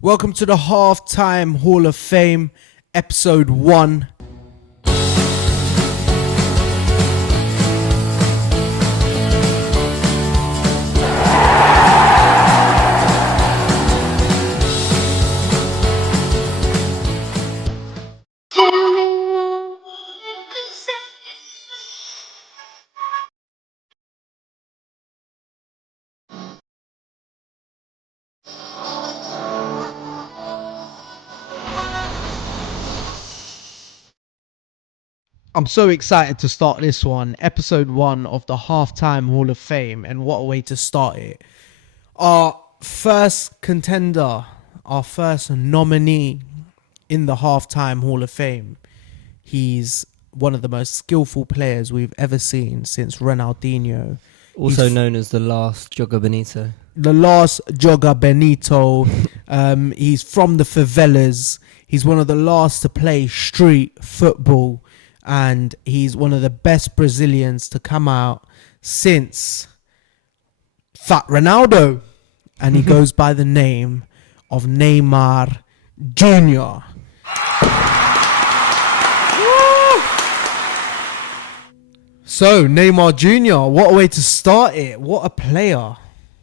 Welcome to the Halftime Hall of Fame, episode 1. I'm so excited to start this one, episode 1 of the Halftime Hall of Fame, and what a way to start it. Our first contender, our first nominee in the Halftime Hall of Fame. He's one of the most skillful players we've ever seen since Ronaldinho. Also known as the last Jogger Benito. The last Jogger Benito. He's from the favelas. He's one of the last to play street football. And he's one of the best Brazilians to come out since Fat Ronaldo. And he goes by the name of Neymar Jr. So, Neymar Jr., what a way to start it. What a player.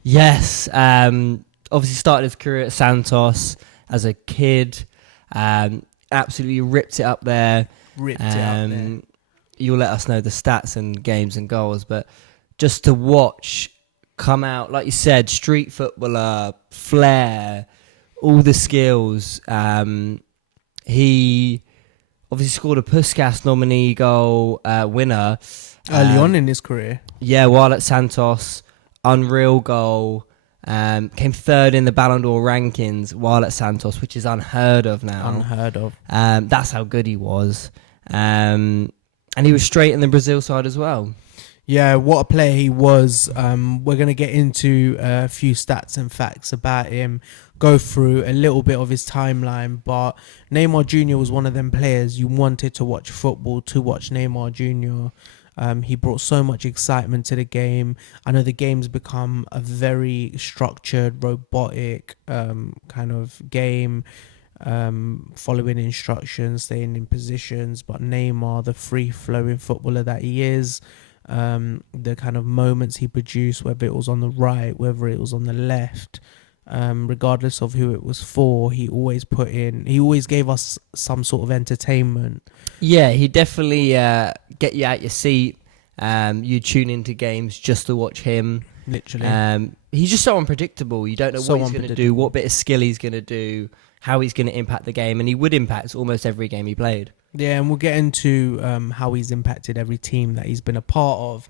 Yes. Obviously started his career at Santos as a kid. Absolutely ripped it up there. You'll let us know the stats and games and goals, but just to watch come out, like you said, street footballer, flair, all the skills. He obviously scored a Puskas nominee goal winner early on in his career. Yeah, while at Santos, unreal goal. Came third in the Ballon d'Or rankings while at Santos, which is unheard of now. Unheard of. That's how good he was. And he was straight in the Brazil side as well. Yeah, what a player he was. We're going to get into a few stats and facts about him, go through a little bit of his timeline, but Neymar Jr. was one of them players you wanted to watch football, to watch Neymar Jr. He brought so much excitement to the game. I know the game's become a very structured, robotic kind of game, following instructions, staying in positions, but Neymar, the free-flowing footballer that he is, the kind of moments he produced, whether it was on the right, whether it was on the left, regardless of who it was for, he always gave us some sort of entertainment. Yeah, he definitely get you out your seat. You tune into games just to watch him. Literally. He's just so unpredictable. You don't know what he's going to do, what bit of skill he's going to do, how he's going to impact the game, and he would impact almost every game he played. Yeah, and we'll get into how he's impacted every team that he's been a part of.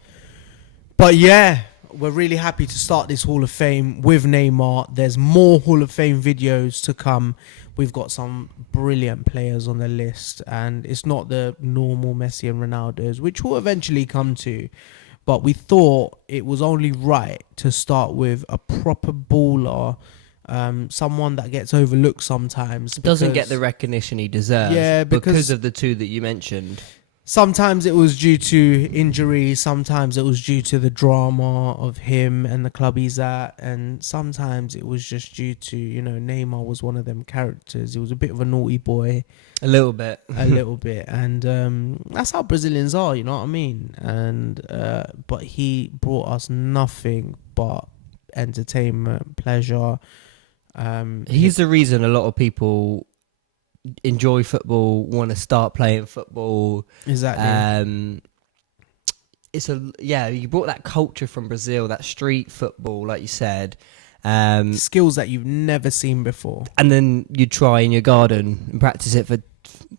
But yeah, we're really happy to start this Hall of Fame with Neymar. There's more Hall of Fame videos to come. We've got some brilliant players on the list, and it's not the normal Messi and Ronaldo's, which we'll eventually come to. But we thought it was only right to start with a proper baller, someone that gets overlooked sometimes. Doesn't get the recognition he deserves. Yeah, because of the two that you mentioned. Sometimes it was due to injury, sometimes it was due to the drama of him and the club he's at, and sometimes it was just due to, Neymar was one of them characters. He was a bit of a naughty boy. A little bit. And that's how Brazilians are, you know what I mean? And but he brought us nothing but entertainment, pleasure. He's the reason a lot of people enjoy football, want to start playing football. Exactly. You brought that culture from Brazil, that street football, like you said. Skills that you've never seen before. And then you try in your garden and practice it for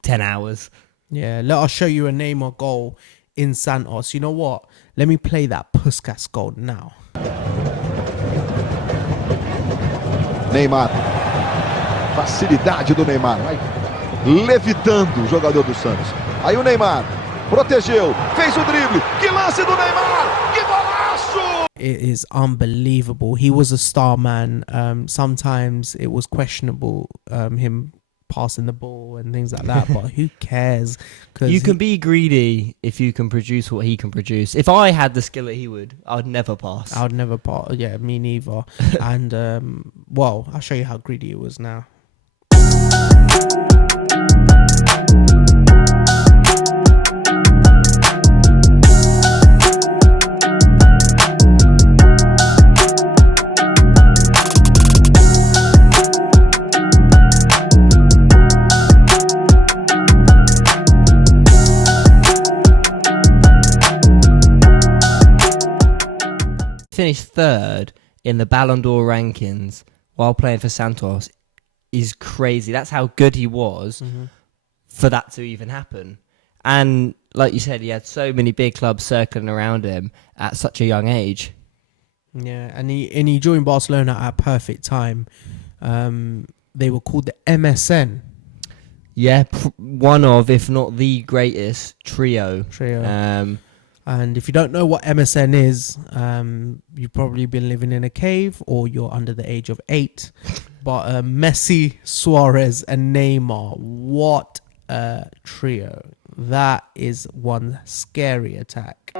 10 hours. Yeah, let us show you a Neymar goal in Santos. You know what? Let me play that Puskas goal now. Neymar. Facilidade do Neymar. Vai levitando o jogador do Santos. Aí o Neymar protegeu, fez o drible. Que lance do Neymar! Que golaço! It is unbelievable. He was a star man. Sometimes it was questionable, him passing the ball and things like that, but who cares? You can be greedy if you can produce what he can produce. If I had the skill that he would, I'd never pass. Yeah, me neither. And well, I'll show you how greedy he was now. Finished third in the Ballon d'Or rankings while playing for Santos is crazy. That's how good he was for that to even happen. And like you said, he had so many big clubs circling around him at such a young age. Yeah, and he joined Barcelona at a perfect time. They were called the MSN Yeah, one of, if not the greatest trio. And if you don't know what MSN is, you've probably been living in a cave or you're under the age of 8. But Messi, Suarez, and Neymar, what a trio. That is one scary attack.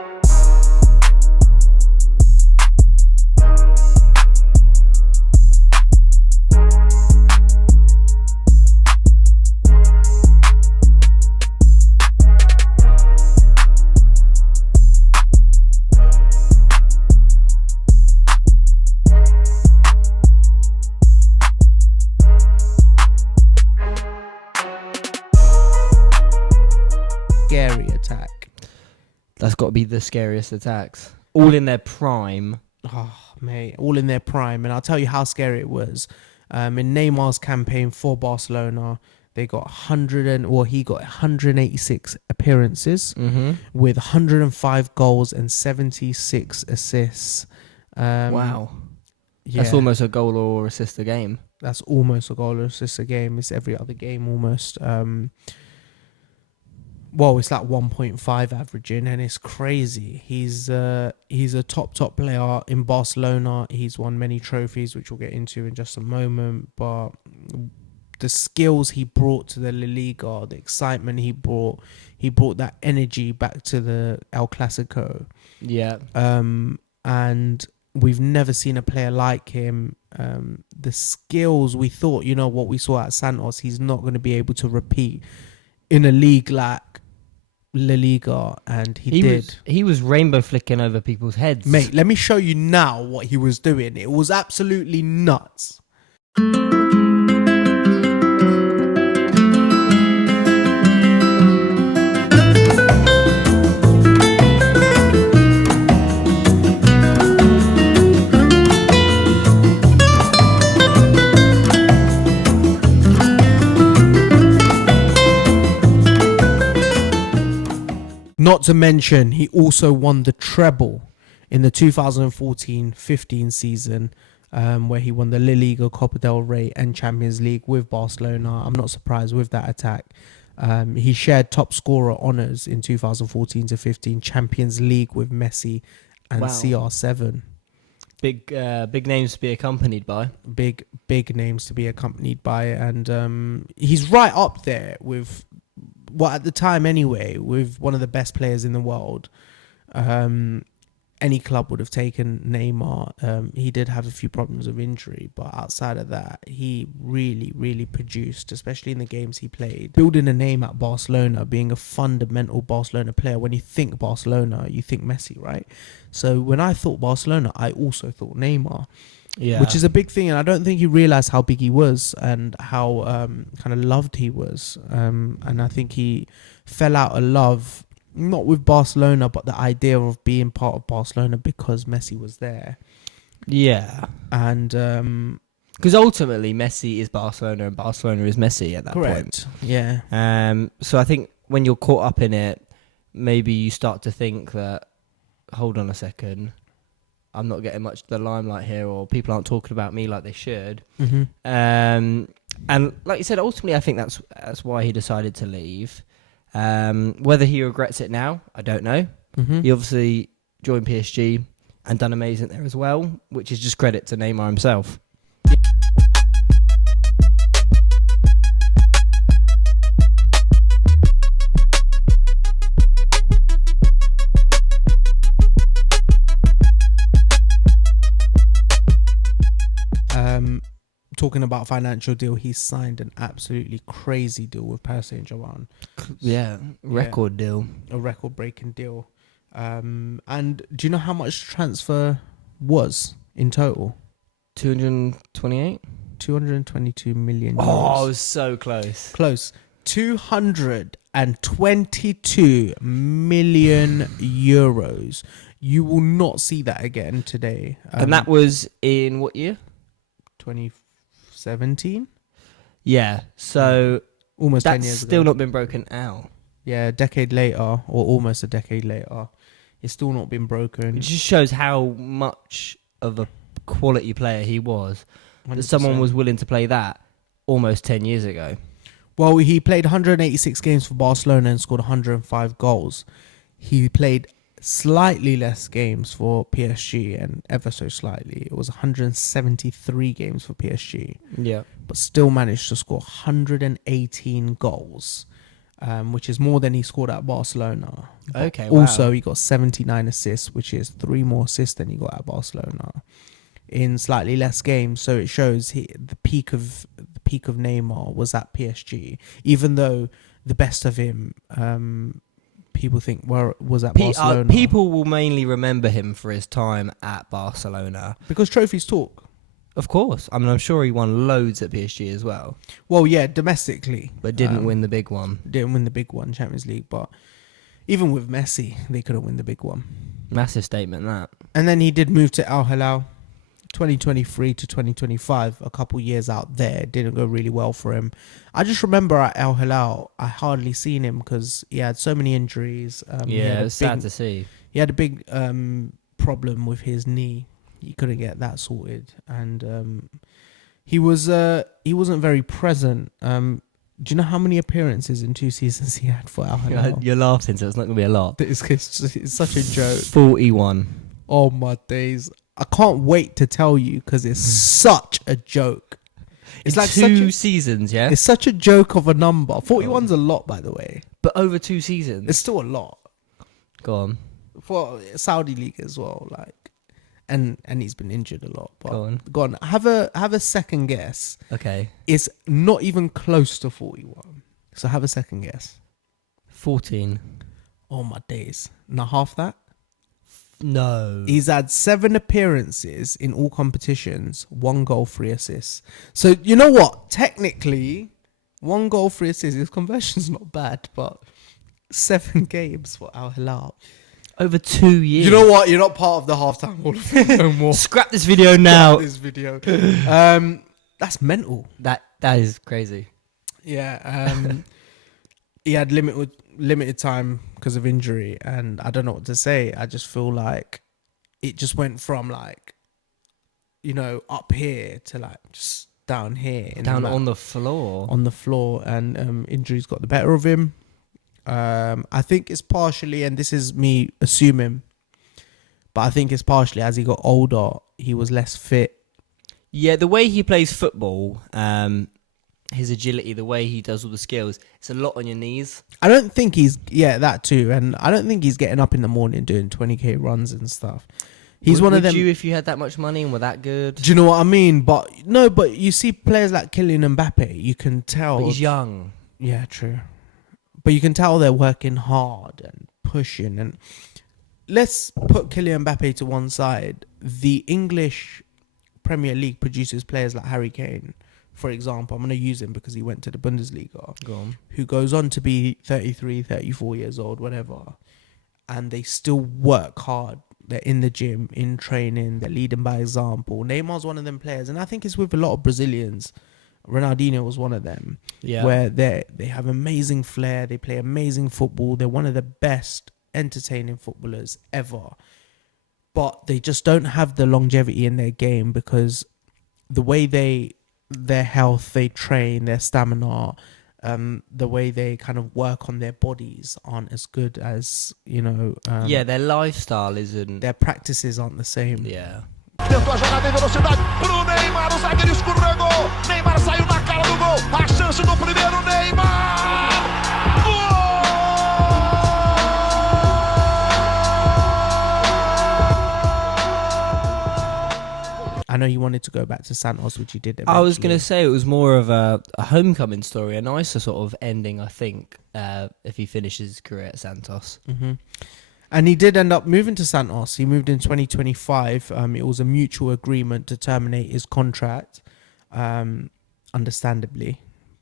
Scary attack. That's got to be the scariest attacks. All in their prime. Oh, mate, all in their prime. And I'll tell you how scary it was. In Neymar's campaign for Barcelona, he got 186 appearances with 105 goals and 76 assists. Wow. Yeah, That's almost a goal or assist a game. That's almost a goal or assist a game. It's every other game almost. Well, it's like 1.5 averaging, and it's crazy. He's a top player in Barcelona. He's won many trophies, which we'll get into in just a moment. But the skills he brought to the La Liga, the excitement he brought that energy back to the El Clasico. Yeah. And we've never seen a player like him. The skills we thought, what we saw at Santos, he's not going to be able to repeat in a league like La Liga, and he did. He was rainbow flicking over people's heads. Mate, let me show you now what he was doing. It was absolutely nuts. Not to mention, he also won the treble in the 2014-15 season, where he won the La Liga, Copa del Rey, and Champions League with Barcelona. I'm not surprised with that attack. He shared top scorer honours in 2014-15 Champions League with Messi and CR7. Big names to be accompanied by. Big names to be accompanied by, and he's right up there with, well, at the time anyway, with one of the best players in the world. Any club would have taken Neymar. He did have a few problems of injury, but outside of that, he really produced, especially in the games he played. Building a name at Barcelona, being a fundamental Barcelona player. When you think Barcelona, you think Messi, right? So when I thought Barcelona, I also thought Neymar. Yeah. Which is a big thing, and I don't think he realised how big he was and how kind of loved he was. And I think he fell out of love, not with Barcelona, but the idea of being part of Barcelona because Messi was there. Yeah. And because ultimately Messi is Barcelona and Barcelona is Messi at that point. Yeah. So I think when you're caught up in it, maybe you start to think that, hold on a second, I'm not getting much of the limelight here, or people aren't talking about me like they should. Mm-hmm. And like you said, ultimately, I think that's why he decided to leave. Whether he regrets it now, I don't know. Mm-hmm. He obviously joined PSG and done amazing there as well, which is just credit to Neymar himself. talking about financial deal, he signed an absolutely crazy deal with Paris Saint-Germain. Yeah, record deal. A record-breaking deal. And do you know how much transfer was in total? 228. 222 million euros. Oh, I was so close. Close. 222 million euros. You will not see that again today. And that was in what year? 2017. Yeah. So Almost 10 that's years still ago. not been broken out. Yeah, a decade later, or almost a decade later, it's still not been broken. It just shows how much of a quality player he was. That someone 100%. was willing to play that almost 10 years ago. Well, he played 186 games for Barcelona and scored 105 goals. He played slightly less games for PSG, and ever so slightly. It was 173 games for PSG, Yeah. but still managed to score 118 goals, which is more than he scored at Barcelona. But Okay, wow. also, he got 79 assists, which is 3 more assists than he got at Barcelona in slightly less games. So it shows the peak of Neymar was at PSG, even though the best of him, people think was at Barcelona. People will mainly remember him for his time at Barcelona. Because trophies talk. Of course. I mean, I'm sure he won loads at PSG as well. Well, yeah, domestically. But didn't win the big one. Didn't win the big one, Champions League. But even with Messi, they couldn't win the big one. Massive statement, that. And then he did move to Al Hilal, 2023 to 2025, a couple years out there. It didn't go really well for him. I just remember at Al Hilal, I hardly seen him because he had so many injuries. Yeah, it's sad to see. He had a big problem with his knee. He couldn't get that sorted, and he wasn't very present. Do you know how many appearances in 2 seasons he had for Al Hilal? You're laughing, so it's not going to be a lot. It's such a joke. 41. Oh my days! I can't wait to tell you because it's such a joke. It's like two seasons, yeah? It's such a joke of a number. 41's a lot, by the way. But over 2 seasons? It's still a lot Go on. for Saudi league as well. Like, and he's been injured a lot. But Go on. Have a second guess. Okay. It's not even close to 41. So have a second guess. 14. Oh my days! Not half that. No. He's had 7 appearances in all competitions, 1 goal, 3 assists. So you know what? Technically, 1 goal, 3 assists. His conversion's not bad, but 7 games for Al Hilal. Over 2 years. You know what? You're not part of the halftime Hall of Fame no more. Scrap this video now. This video. That's mental. That is crazy. Yeah. He had limited time because of injury, and I don't know what to say. I just feel like it just went from like, up here to like just down here, Down on the floor. on the floor, and injuries got the better of him. I think it's partially, and this is me assuming, but I think it's partially as he got older, he was less fit. Yeah, the way he plays football, his agility, the way he does all the skills, it's a lot on your knees. I don't think that too, and I don't think he's getting up in the morning doing 20k runs and stuff. He's one of them. Would you if you had that much money and were that good? Do you know what I mean? But you see players like Kylian Mbappe, you can tell. But he's young. Yeah, true. But you can tell they're working hard and pushing. And let's put Kylian Mbappe to one side. The English Premier League produces players like Harry Kane, for example. I'm going to use him because he went to the Bundesliga. Go on. Who goes on to be 33, 34 years old, whatever. And they still work hard. They're in the gym, in training. They're leading by example. Neymar's one of them players. And I think it's with a lot of Brazilians. Ronaldinho was one of them. Yeah. Where they have amazing flair. They play amazing football. They're one of the best entertaining footballers ever. But they just don't have the longevity in their game because the way their health, they train, their stamina, the way they kind of work on their bodies aren't as good as, their lifestyle isn't. their practices aren't the same. Yeah. Tentou a jogada em velocidade pro Neymar, o zagueiro escorregou. Neymar saiu na cara do gol. A chance do primeiro, Neymar! I know know he wanted to go back to Santos, which he did eventually. I was going to say it was more of a homecoming story, a nicer sort of ending, I think, if he finishes his career at Santos. Mm-hmm. And he did end up moving to Santos. He moved in 2025. It was a mutual agreement to terminate his contract, understandably,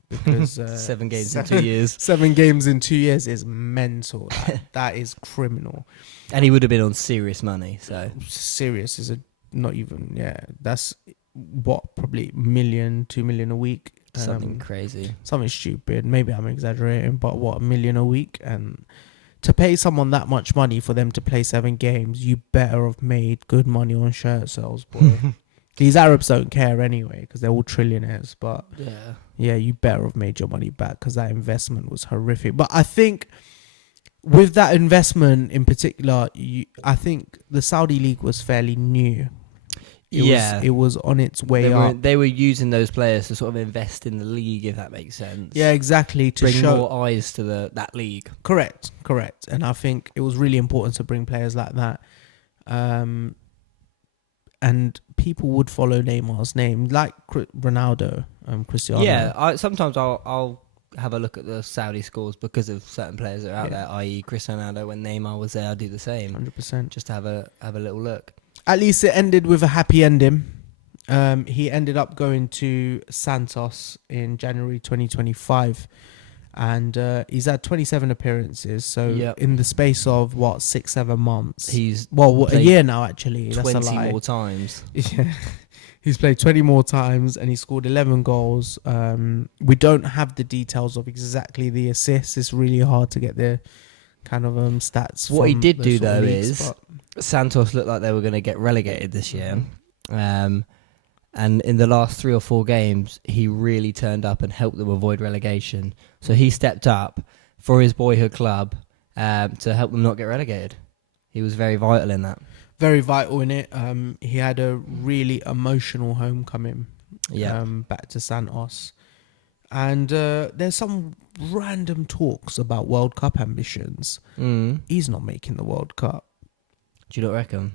because 7 games in 2 years. 7 games in 2 years is mental. That is criminal. And he would have been on serious money, so... Serious is not even, that's what, probably $1 million, $2 million a week. Something crazy. Something stupid. Maybe I'm exaggerating, but what, $1 million a week? And to pay someone that much money for them to play 7 games, you better have made good money on shirt sales, boy. These Arabs don't care anyway because they're all trillionaires. But yeah, you better have made your money back because that investment was horrific. But I think with that investment in particular, I think the Saudi League was fairly new. It was on its way up. They were using those players to sort of invest in the league, if that makes sense. Yeah, exactly. To bring show more eyes to that league. Correct. And I think it was really important to bring players like that. And people would follow Neymar's name, like Ronaldo, Cristiano. Yeah, sometimes I'll have a look at the Saudi scores because of certain players that are out there, i.e. Cristiano Ronaldo. When Neymar was there, I do the same. 100%. Just to have a little look. At least it ended with a happy ending. He ended up going to Santos in January 2025. And he's had 27 appearances. So in the space of, 6-7 months? He's a year now, actually. 20 That's a lie. more times. Yeah. He's played 20 more times and he scored 11 goals. We don't have the details of exactly the assists. It's really hard to get the kind of stats. What he did do, though, is Santos looked like they were going to get relegated this year. And in the last 3 or 4 games, he really turned up and helped them avoid relegation. So he stepped up for his boyhood club to help them not get relegated. He was very vital in that. Very vital in it. He had a really emotional homecoming back to Santos. And there's some random talks about World Cup ambitions. He's not making the World Cup. Do you not reckon?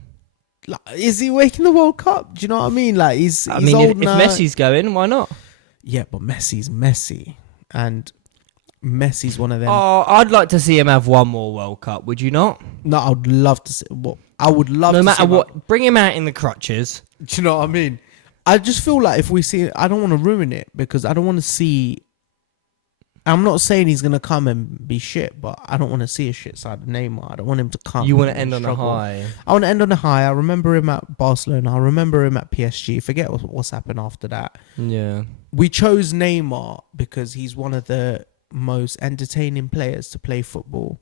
Like, is he making the World Cup? Do you know what I mean? Like he's old now. If Messi's going, why not? Yeah, but Messi's Messi, and Messi's one of them. Oh, I'd like to see him have one more World Cup. Would you not? No, I would love to see. I would love. No to matter see what, bring him out in the crutches. Do you know what I mean? I just feel like if we see, I don't want to ruin it because I don't want to see. I'm not saying he's gonna come and be shit, but I don't want to see a shit side of Neymar. I don't want him to come. You want to end on a high. I want to end on a high. I remember him at Barcelona. I remember him at PSG. Forget what's happened after that. Yeah. We chose Neymar because he's one of the most entertaining players to play football.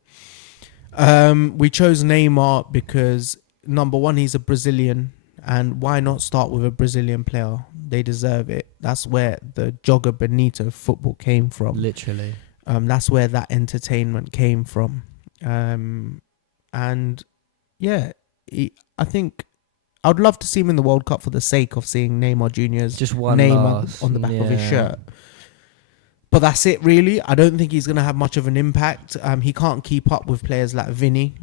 We chose Neymar because, number one, he's a Brazilian. And why not start with a Brazilian player? They deserve it. That's where the Jogger Benito football came from. Literally. That's where that entertainment came from. And yeah, I think I'd love to see him in the World Cup for the sake of seeing Neymar Jr.'s just one name last, on the back of his shirt. But that's it, really. I don't think he's going to have much of an impact. He can't keep up with players like Vinny.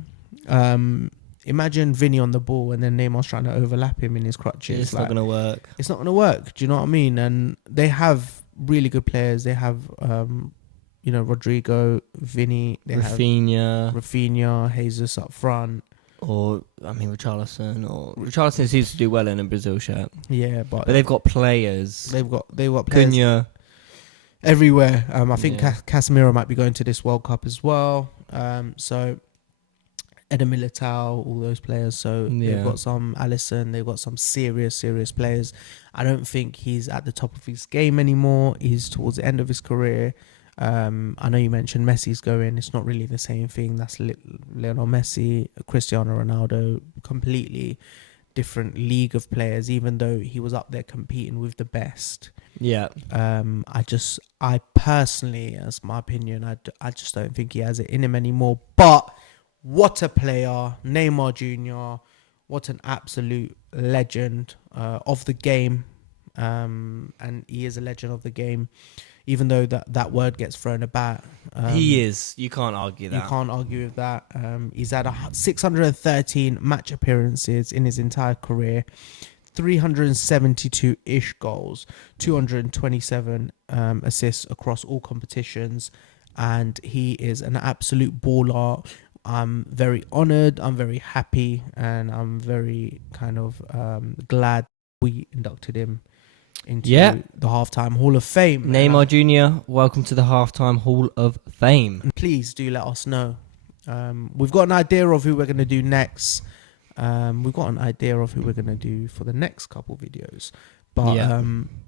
Imagine Vinny on the ball and then Neymar's trying to overlap him in his crutches. It's not going to work. It's not going to work. Do you know what I mean? And they have really good players. They have, Rodrigo, Vinny. They Rafinha. Have Rafinha, Jesus up front. Or, Richarlison. Richarlison seems to do well in a Brazil shirt. Yeah, but they've got players. They've got players. Cunha. Everywhere. I think Casemiro might be going to this World Cup as well. So Eder Militao, all those players. So they've got some Alisson. They've got some serious players. I don't think he's at the top of his game anymore. He's towards the end of his career. I know you mentioned Messi's going. It's not really the same thing. That's Lionel Messi, Cristiano Ronaldo, completely different league of players, even though he was up there competing with the best. Yeah. I personally, as my opinion, I just don't think he has it in him anymore. But what a player, Neymar Jr. What an absolute legend of the game. And he is a legend of the game, even though that word gets thrown about. He is. You can't argue that. You can't argue with that. He's had 613 match appearances in his entire career. 372-ish goals, 227 assists across all competitions, and he is an absolute baller. I'm very honored, I'm very happy, and I'm very kind of glad we inducted him into the Halftime Hall of Fame. Neymar Jr., welcome to the Halftime Hall of Fame. And please do let us know. We've got an idea of who we're going to do next. We've got an idea of who we're going to do for the next couple videos. But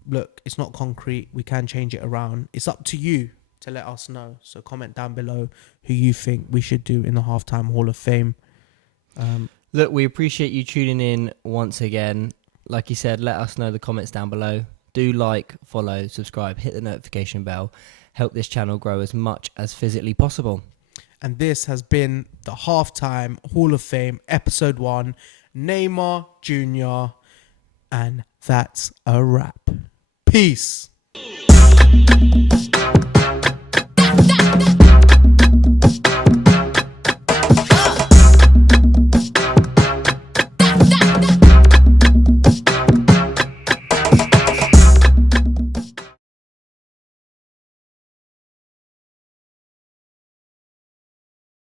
look, it's not concrete. We can change it around. It's up to you to let us know. So comment down below who you think we should do in the Halftime Hall of Fame. Look, we appreciate you tuning in once again. Like you said, let us know in the comments down below. Do like, follow, subscribe, hit the notification bell. Help this channel grow as much as physically possible. And this has been the Halftime Hall of Fame, Episode 1, Neymar Jr. And that's a wrap. Peace.